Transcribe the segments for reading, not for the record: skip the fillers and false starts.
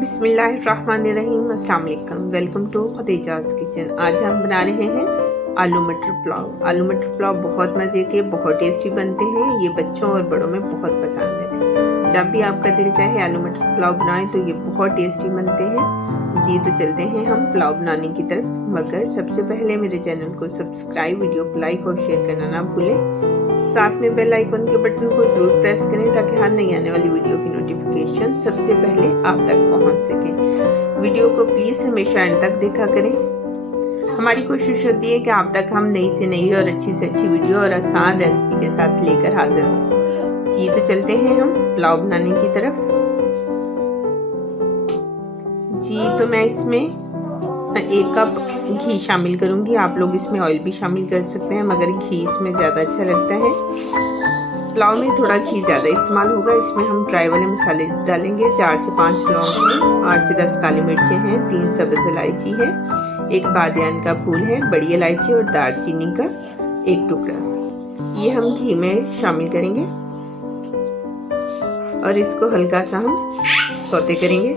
बिस्मिल्लाहिर्रहमानिर्रहीम। अस्सलाम वालेकुम। Welcome to Khadija's kitchen. आज हम बना रहे हैं आलू मटर पुलाव। आलू मटर पुलाव बहुत मज़े के, बहुत टेस्टी बनते हैं। ये बच्चों और बड़ों में बहुत पसंद है। जब भी आपका दिल चाहे आलू मटर पुलाव बनाएं तो ये बहुत टेस्टी बनते हैं। जी तो चलते हैं हम पुलाव बनाने की तरफ, मगर सबसे पहले मेरे चैनल को सब्सक्राइब, वीडियो को लाइक और शेयर करना ना भूलें। साथ में बेल आइकन के बटन को जरूर प्रेस करें ताकि हर नई आने वाली वीडियो की नोटिफिकेशन सबसे पहले आप तक पहुंच सके। वीडियो को प्लीज हमेशा एंड तक देखा करें। हमारी कोशिश होती है कि आप तक हम नई से नई और अच्छी से अच्छी वीडियो और आसान रेसिपी के साथ लेकर हाजिर हों। जी तो चलते हैं हम पुलाव बनाने की तरफ। जी तो मैं इसमें 1 कप घी शामिल करूंगी। आप लोग इसमें ऑयल भी शामिल कर सकते हैं, मगर घी इसमें ज़्यादा अच्छा लगता है। पुलाव में थोड़ा घी ज़्यादा इस्तेमाल होगा। इसमें हम ड्राई वाले मसाले डालेंगे। 4 से 5 लौंग हैं, 8 से 10 काली मिर्चें हैं, 3 सब्ज़ इलायची है, 1 बादियान का फूल है, बड़ी इलायची और दालचीनी का 1 टुकड़ा। ये हम घी में शामिल करेंगे और इसको हल्का सा हम सौते करेंगे।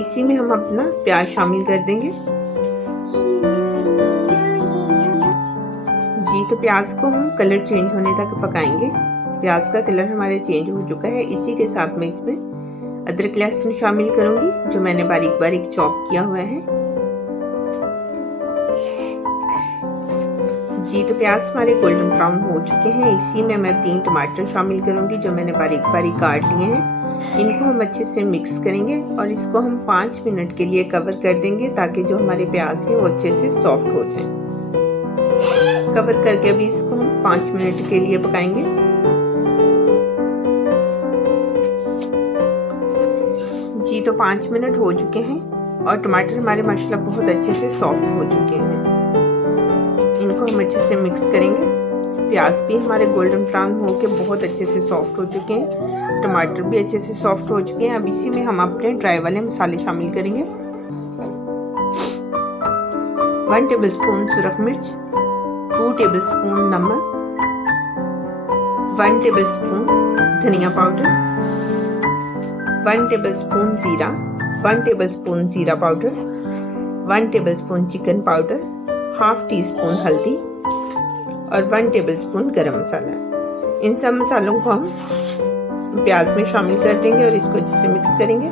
इसी में हम अपना प्याज शामिल कर देंगे। जी तो प्याज को हम कलर चेंज होने तक पकाएंगे। प्याज का कलर हमारे चेंज हो चुका है। इसी के साथ में इसमें अदरक लहसुन शामिल करूंगी, जो मैंने बारीक बारीक चॉप किया हुआ है। जी तो प्याज हमारे गोल्डन ब्राउन हो चुके हैं। इसी में मैं 3 टमाटर शामिल करूंगी, जो मैंने बारीक बारीक काट लिए हैं। इनको हम अच्छे से मिक्स करेंगे और इसको हम 5 मिनट के लिए कवर कर देंगे, ताकि जो हमारे प्याज है वो अच्छे से सॉफ्ट हो जाए। कवर करके अभी इसको हम 5 मिनट के लिए पकाएंगे। जी तो 5 मिनट हो चुके हैं और टमाटर हमारे माशाल्लाह बहुत अच्छे से सॉफ्ट हो चुके हैं। इनको हम अच्छे से मिक्स करेंगे। प्याज भी हमारे गोल्डन ब्राउन होके बहुत अच्छे से सॉफ्ट हो चुके हैं, टमाटर भी अच्छे से सॉफ्ट हो चुके हैं। अब इसी में हम अपने ड्राई वाले मसाले शामिल करेंगे। 1 टेबलस्पून सुरख मिर्च, 2 टेबलस्पून नमक, 1 टेबलस्पून धनिया पाउडर, 1 टेबलस्पून जीरा, 1 टेबलस्पून जीरा powder, 1 tablespoon chicken powder, half tea spoon हल्दी और 1 टेबलस्पून गरम मसाला। इन सब मसालों को हम प्याज में शामिल कर देंगे और इसको अच्छे से मिक्स करेंगे।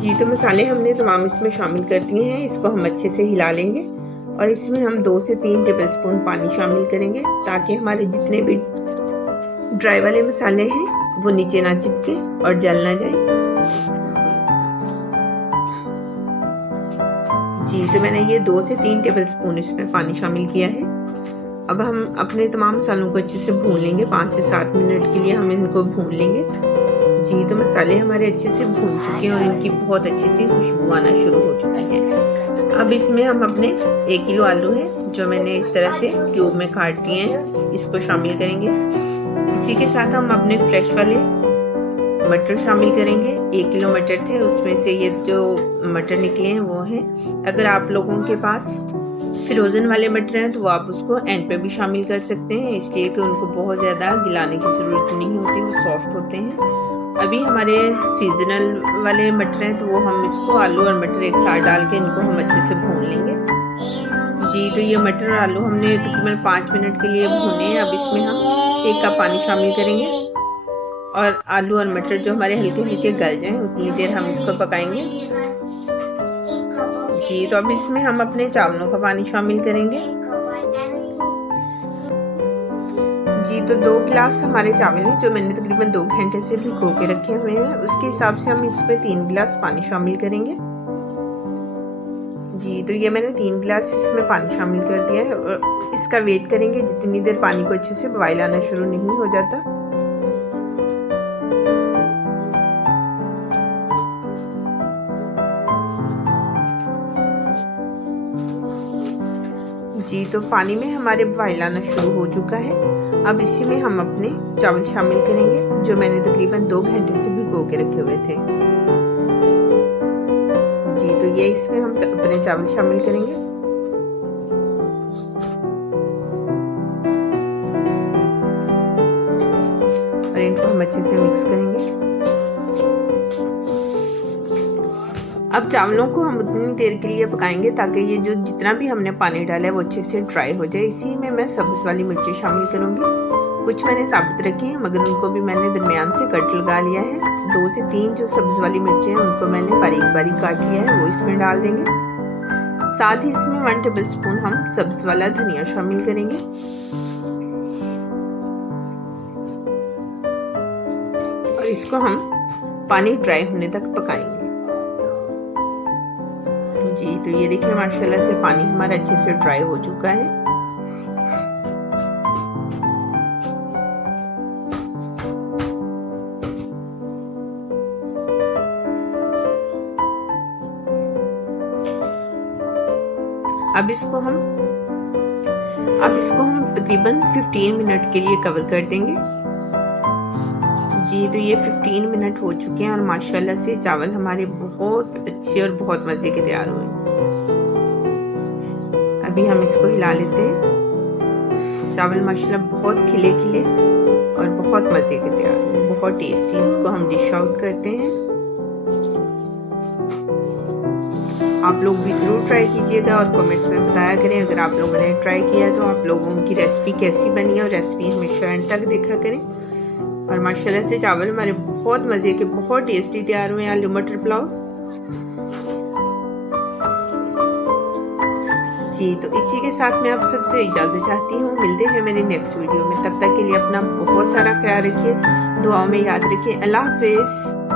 जी तो मसाले हमने तमाम इसमें शामिल कर दिए हैं। इसको हम अच्छे से हिला लेंगे और इसमें हम 2 से 3 टेबलस्पून पानी शामिल करेंगे, ताकि हमारे जितने भी ड्राई वाले मसाले हैं वो नीचे ना चिपके और जल ना जाए। जी तो मैंने ये 2 से 3 टेबलस्पून इसमें पानी शामिल किया है। अब हम अपने तमाम मसालों को अच्छे से भून लेंगे। 5 से 7 मिनट के लिए हम इनको भून लेंगे। जी तो मसाले हमारे अच्छे से भून चुके हैं और इनकी बहुत अच्छी सी खुशबू आना शुरू हो चुकी है। अब इसमें हम अपने 1 किलो आलू है, जो मैंने इस तरह से क्यूब में काट दिए हैं, इसको शामिल करेंगे। इसी के साथ हम अपने फ्रेश वाले मटर शामिल करेंगे। 1 किलो मटर थे, उसमें से ये जो मटर निकले हैं वो हैं। अगर आप लोगों के पास फ्रोज़न वाले मटर हैं तो वो आप उसको एंड पे भी शामिल कर सकते हैं, इसलिए कि उनको बहुत ज़्यादा गिलाने की ज़रूरत नहीं होती, वो सॉफ्ट होते हैं। अभी हमारे सीजनल वाले मटर हैं तो वो हम इसको आलू और मटर एक साथ डाल के इनको हम अच्छे से भून लेंगे। जी तो ये मटर और आलू हमने तकरीबन 5 मिनट के लिए भूने हैं। अब इसमें हम 1 कप पानी शामिल करेंगे और आलू और मटर जो हमारे हल्के हल्के गल जाएं उतनी देर हम इसको पकाएंगे। जी तो अब इसमें हम अपने चावलों का पानी शामिल करेंगे। जी तो 2 गिलास हमारे चावल हैं, जो मैंने तकरीबन 2 घंटे से भिगो के रखे हुए हैं। उसके हिसाब से हम इसमें 3 गिलास पानी शामिल करेंगे। जी तो ये मैंने 3 गिलास इसमें पानी शामिल कर दिया है और इसका वेट करेंगे जितनी देर पानी को अच्छे से बॉयल आना शुरू नहीं हो जाता। जी तो पानी में हमारे बॉयल आना शुरू हो चुका है। अब इसी में हम अपने चावल शामिल करेंगे, जो मैंने तकरीबन 2 घंटे से भिगो के रखे हुए थे। जी तो ये इसमें हम अपने चावल शामिल करेंगे और इनको हम अच्छे से मिक्स करेंगे। अब चावलों को हम उतनी देर के लिए पकाएंगे ताकि ये जो जितना भी हमने पानी डाला है वो अच्छे से ड्राई हो जाए। इसी में मैं सब्ज़ वाली मिर्ची शामिल करूँगी। कुछ मैंने साबुत रखी हैं मगर उनको भी मैंने दरमियान से कट लगा लिया है। 2 से 3 जो सब्ज़ वाली मिर्ची हैं उनको मैंने बारीक बारीक काट लिया है, वो इसमें डाल देंगे। साथ ही इसमें 1 टेबल स्पून हम सब्ज़ वाला धनिया शामिल करेंगे। और इसको हम पानी ड्राई होने तक पकाएंगे। जी तो ये देखिए माशाल्लाह से पानी हमारा अच्छे से ड्राई हो चुका है। अब इसको हम तकरीबन 15 मिनट के लिए कवर कर देंगे। जी तो ये 15 मिनट हो चुके हैं और माशाल्लाह से चावल हमारे बहुत अच्छे और बहुत मज़े के तैयार हुए। अभी हम इसको हिला लेते हैं। चावल माशाल्लाह बहुत खिले खिले और बहुत मज़े के तैयार हुए, बहुत टेस्टी। इसको हम डिश आउट करते हैं। आप लोग भी ज़रूर ट्राई कीजिएगा और कमेंट्स में बताया करें अगर आप लोगों ने ट्राई किया तो आप लोगों की रेसिपी कैसी बनी है, और रेसिपी हमेशा एंड तक देखा करें। और माशाल्लाह से चावल हमारे बहुत मज़े के बहुत टेस्टी तैयार हुए हैं। आलू मटर पुलाव। जी तो इसी के साथ मैं आप सबसे इजाज़त चाहती हूँ। मिलते हैं मेरी नेक्स्ट वीडियो में, तब तक के लिए अपना बहुत सारा ख्याल रखिए, दुआओं में याद रखिए। अल्लाह हाफिज़।